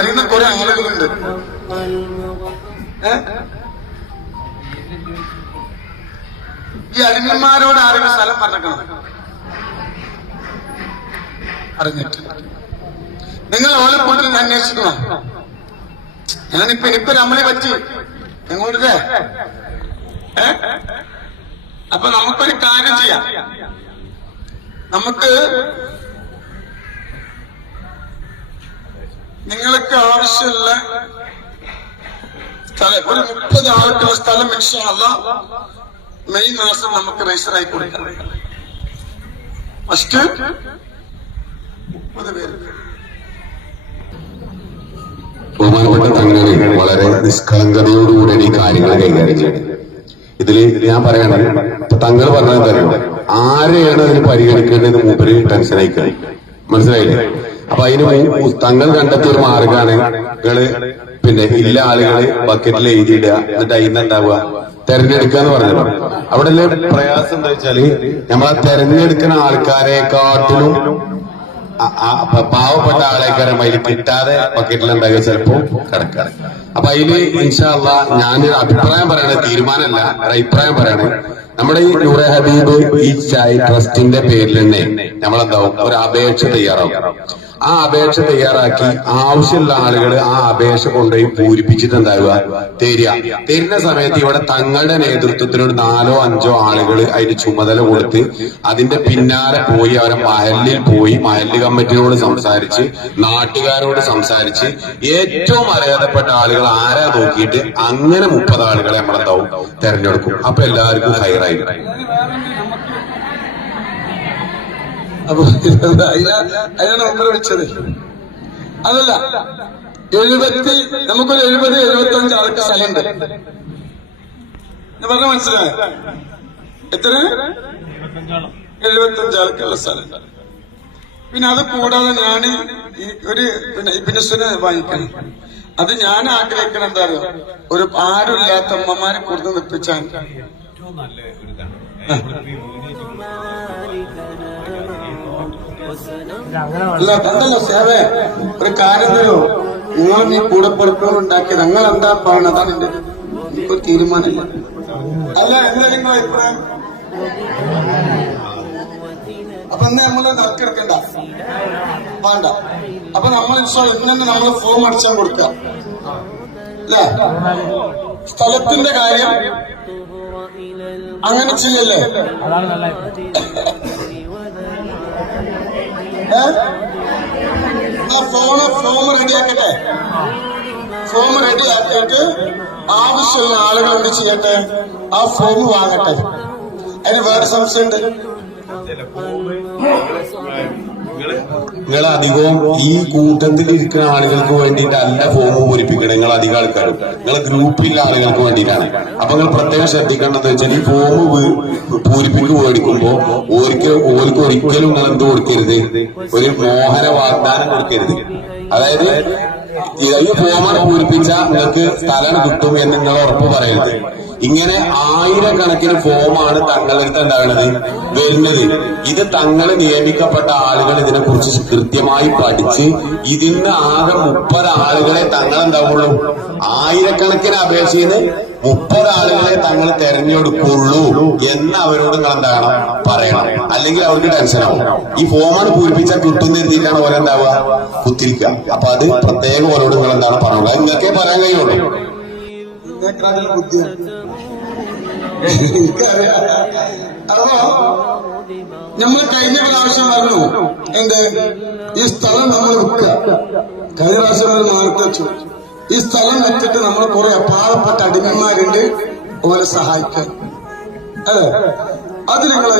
അറിയുന്ന കുറെ ആളുകളുണ്ട്. ഈ അടിമന്മാരോട് ആരെങ്കിലും സ്ഥലം പറഞ്ഞേക്കണം അറിഞ്ഞിട്ട് നിങ്ങൾ ഓലക്കൂട്ടിൽ അന്വേഷിക്കണം. ഇനിയിപ്പൊ നമ്മളെ പറ്റി എങ്ങോട്ടേ അപ്പൊ നമുക്കൊരു കാര്യം ചെയ്യാം. നമുക്ക് നിങ്ങൾക്ക് ആവശ്യമുള്ള സ്ഥലം ഒരു 30 ആൾക്കുള്ള സ്ഥലം ഇൻഷാ അല്ലാഹ് മെയ് മാസം നമുക്ക് രജിസ്റ്ററായി കൊടുക്കാം. ഫസ്റ്റ് 30 പേര്. ബഹുമാനപ്പെട്ട തങ്ങളെ വളരെ നിഷ്കളങ്കതയോടുകൂടി ഈ കാര്യങ്ങൾ കൈകാര്യം ചെയ്യണം. ഇതില് ഞാൻ പറയണത് ഇപ്പൊ തങ്ങൾ പറഞ്ഞത് അറിയോ, ആരെയാണ് അതിന് പരിഗണിക്കേണ്ടത് മൂപ്പര് ടെൻഷനായി കഴിയും. മനസ്സിലായില്ലേ? അപ്പൊ അതിന് തങ്ങൾ കണ്ടെത്തിയ ഒരു മാർഗമാണ് നിങ്ങള് പിന്നെ ഇല്ല ആളുകള് ബക്കറ്റിൽ എഴുതിയിടുക, എന്നിട്ട് അതിന് എന്താവുക തെരഞ്ഞെടുക്കുക എന്ന് പറഞ്ഞത്. അവിടെ പ്രയാസം എന്താ വെച്ചാല് നമ്മളെ തെരഞ്ഞെടുക്കുന്ന ആൾക്കാരെക്കാട്ടിലും പാവപ്പെട്ട ആളേക്കാരം അതിൽ കിട്ടാതെ ബക്കറ്റിലുണ്ടാകുക ചിലപ്പോ കിടക്കാറ്. അപ്പൊ അതില് ഇൻഷാ അല്ലാഹ് ഞാനൊരു അഭിപ്രായം പറയണത്, തീരുമാനമല്ല ഒരു അഭിപ്രായം പറയണത്, നമ്മുടെ ഈ നൂറെ ഹബീബ് ഈ ചായ് ട്രസ്റ്റിന്റെ പേരിൽ തന്നെ നമ്മളെന്താവും ഒരു അപേക്ഷ തയ്യാറാവും. ആ അപേക്ഷ തയ്യാറാക്കി ആവശ്യമുള്ള ആളുകൾ ആ അപേക്ഷ കൊണ്ടുപോയി പൂരിപ്പിച്ചിട്ട് എന്താവുക തരുന്ന സമയത്ത് ഇവിടെ തങ്ങളുടെ നേതൃത്വത്തിൽ ഒരു 4-5 ആളുകൾ അതിന് ചുമതല കൊടുത്ത് അതിന്റെ പിന്നാലെ പോയി അവരെ മഹല്ലിൽ പോയി മഹല്ല് കമ്മിറ്റിയോട് സംസാരിച്ച് നാട്ടുകാരോട് സംസാരിച്ച് ഏറ്റവും അറിയാതപ്പെട്ട ആളുകൾ ആരാ നോക്കിയിട്ട് അങ്ങനെ 30 ആളുകളെ നമ്മളെന്താവും തെരഞ്ഞെടുക്കും. അപ്പൊ എല്ലാവർക്കും ഹൈറായി. അപ്പൊ അതിനാണ് നമ്പർ വെച്ചത്. അതല്ല, നമുക്കൊരു 70-75 ആൾക്ക് സ്ഥലമുണ്ട്. ഞാൻ പറഞ്ഞ മനസ്സിലായോ? എത്ര? 75 ആൾക്കുള്ള സ്ഥലം. പിന്നെ അത് കൂടാതെ ഞാൻ പിന്നെ വാങ്ങിക്കണം. അത് ഞാൻ ആഗ്രഹിക്കണം എന്താ പറയുക, ഒരു ആരുമില്ലാത്ത അമ്മമാരെ കൊടുത്ത് നിർപ്പിച്ചാൽ അല്ല കണ്ടല്ലോ സേവേ. ഒരു കാര്യം തരോ, നിങ്ങൾ നീ കൂടെപ്പുറത്തോട് ഉണ്ടാക്കിയത് നിങ്ങൾ എന്താ പറയണത്, അതാണ് എന്റെ എനിക്കൊരു തീരുമാനമില്ല. അല്ല എന്താ നിങ്ങൾ അഭിപ്രായം? അപ്പൊ എന്നാ നമ്മള് നറുക്കെടുക്കണ്ട വേണ്ട. അപ്പൊ നമ്മൾ ഇങ്ങനെ നമ്മള് ഫോം അടിച്ചാൽ കൊടുക്കാം അല്ലേ? സ്ഥലത്തിന്റെ കാര്യം അങ്ങനെ ചെയ്യല്ലേ? ഫോം റെഡിയാക്കട്ടെ. ഫോം റെഡിയാക്കിയിട്ട് ആവശ്യമുള്ള ആളുകൾ എന്ത് ചെയ്യട്ടെ, ആ ഫോം വാങ്ങട്ടെ. അതിന് വേറെ സംശയമുണ്ട്. നിങ്ങൾ അധികവും ഈ കൂട്ടത്തിൽ ഇരിക്കുന്ന ആളുകൾക്ക് വേണ്ടിയിട്ടല്ല ഫോം പൂരിപ്പിക്കണം. നിങ്ങൾ അധികം ആൾക്കാരും നിങ്ങൾ ഗ്രൂപ്പിലുള്ള ആളുകൾക്ക് വേണ്ടിയിട്ടാണ്. അപ്പൊ നിങ്ങൾ പ്രത്യേകം ശ്രദ്ധിക്കേണ്ടത് വെച്ചാൽ ഈ ഫോം മേടിക്കുമ്പോ ഓർക്ക് ഒരിക്കലും നിങ്ങൾ എന്ത് കൊടുക്കരുത്, ഒരു മോഹന വാഗ്ദാനം കൊടുക്കരുത്. അതായത് ഈ ഫോമാണ് പൂരിപ്പിച്ചാൽ നിങ്ങൾക്ക് സ്ഥലം കിട്ടും എന്ന് നിങ്ങൾ ഉറപ്പ് പറയരുത്. ഇങ്ങനെ 1000 ഫോമാണ് തങ്ങളുടെ അടുത്ത് ഉണ്ടാകുന്നത് വരുന്നത്. ഇത് തങ്ങൾ നിയമിക്കപ്പെട്ട ആളുകൾ ഇതിനെക്കുറിച്ച് കൃത്യമായി പഠിച്ച് ഇതിന് ആകെ 30 ആളുകളെ തങ്ങൾ എന്താവുള്ളൂ. 1000 അപേക്ഷയിൽ 30 ആളുകളെ തങ്ങൾ തെരഞ്ഞെടുക്കുള്ളൂ എന്ന് അവരോട് നിങ്ങൾ എന്താകണം പറയണം. അല്ലെങ്കിൽ അവർക്ക് ടെൻഷനാവും. ഈ ഫോമാണ് പൂരിപ്പിച്ചാൽ കിട്ടുന്ന രീതിക്കാണ് ഓരോ എന്താവുക കുത്തിരിക്കുക. അപ്പൊ അത് പ്രത്യേകം ഓരോട് നിങ്ങൾ എന്താണ് പറയുക, നിങ്ങൾക്കേ പറയാൻ കഴിയുള്ളൂ. അപ്പോ നമ്മൾ കഴിഞ്ഞ പ്രാവശ്യം പറഞ്ഞു എന്ത്, ഈ സ്ഥലം നമ്മൾ വിൽക്കുക. കഴിഞ്ഞ പ്രാവശ്യം നമ്മൾ മാർക്ക് വെച്ചു. ഈ സ്ഥലം വെച്ചിട്ട് നമ്മൾ കുറെ പാവപ്പെട്ട അടിമന്മാരുണ്ട് ഓരെ സഹായിക്കാൻ. അതെ, അത് നിങ്ങൾ